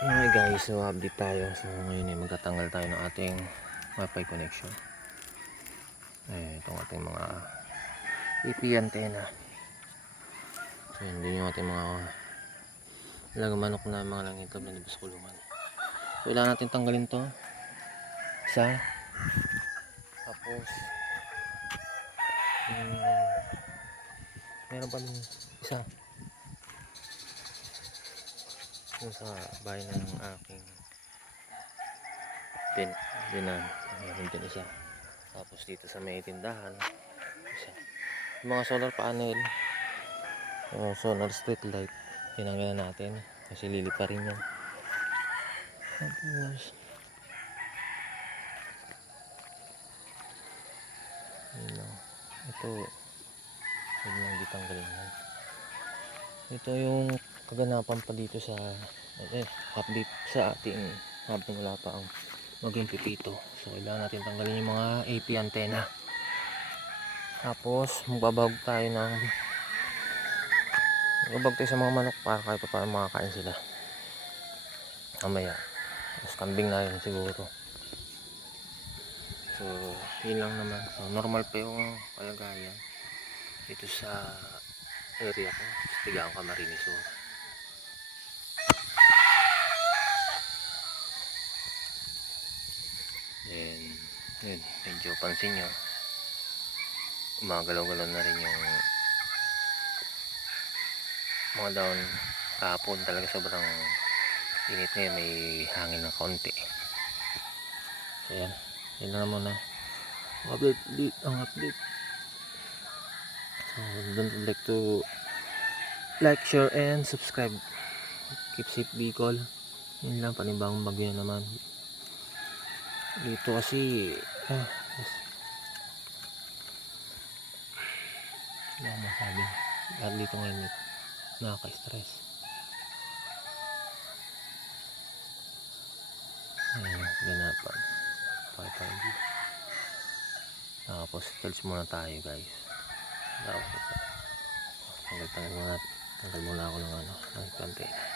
Hi guys, so update tayo. So ngayon ay magtatanggal tayo ng ating wifi connection. Eh, itong ating mga EP antenna. So yun din yung ating mga lagang manok na mga langitab na labas kulungan. So kailangan natin tanggalin to. Isa. Tapos yung meron pa isa yung sa bahay ng aking din dinan meron din isa. Tapos dito sa may tindahan isa. Mga solar panel. Yung solar street light. Tinanggalan natin. Kasi lili pa rin yan. Tapos ito yun lang di tanggalin yan. Ito yung kaganapan pa dito sa eh, update sa ating habang wala pa ang maging pipito. So kailangan natin tanggalin yung mga AP antenna. Tapos magbabag tayo ng magbabag tayo sa mga manok para kahit pa paano makakain sila. Mamaya mas kambing na yun siguro. So yun lang naman. So normal pa yung kalagayan dito sa area ko. Tigaan Camarines Sur yun medyo pansin nyo. Umagalaw-galaw na rin yung mga daon. Kahapon talaga sobrang init ngayon may hangin na konti so yan. Yun lang muna. Update update ang update. So don't forget to like share and subscribe. Keep safe Bicol yun lang panibang bagyo na naman dito kasi ah, wala masabi. Lahat dito ngayon nakaka-stress. Ayan ganapan dito tapos tells muna tayo guys. Tapos tanggal tanggal muna. Tanggal muna ako ng ano ng antena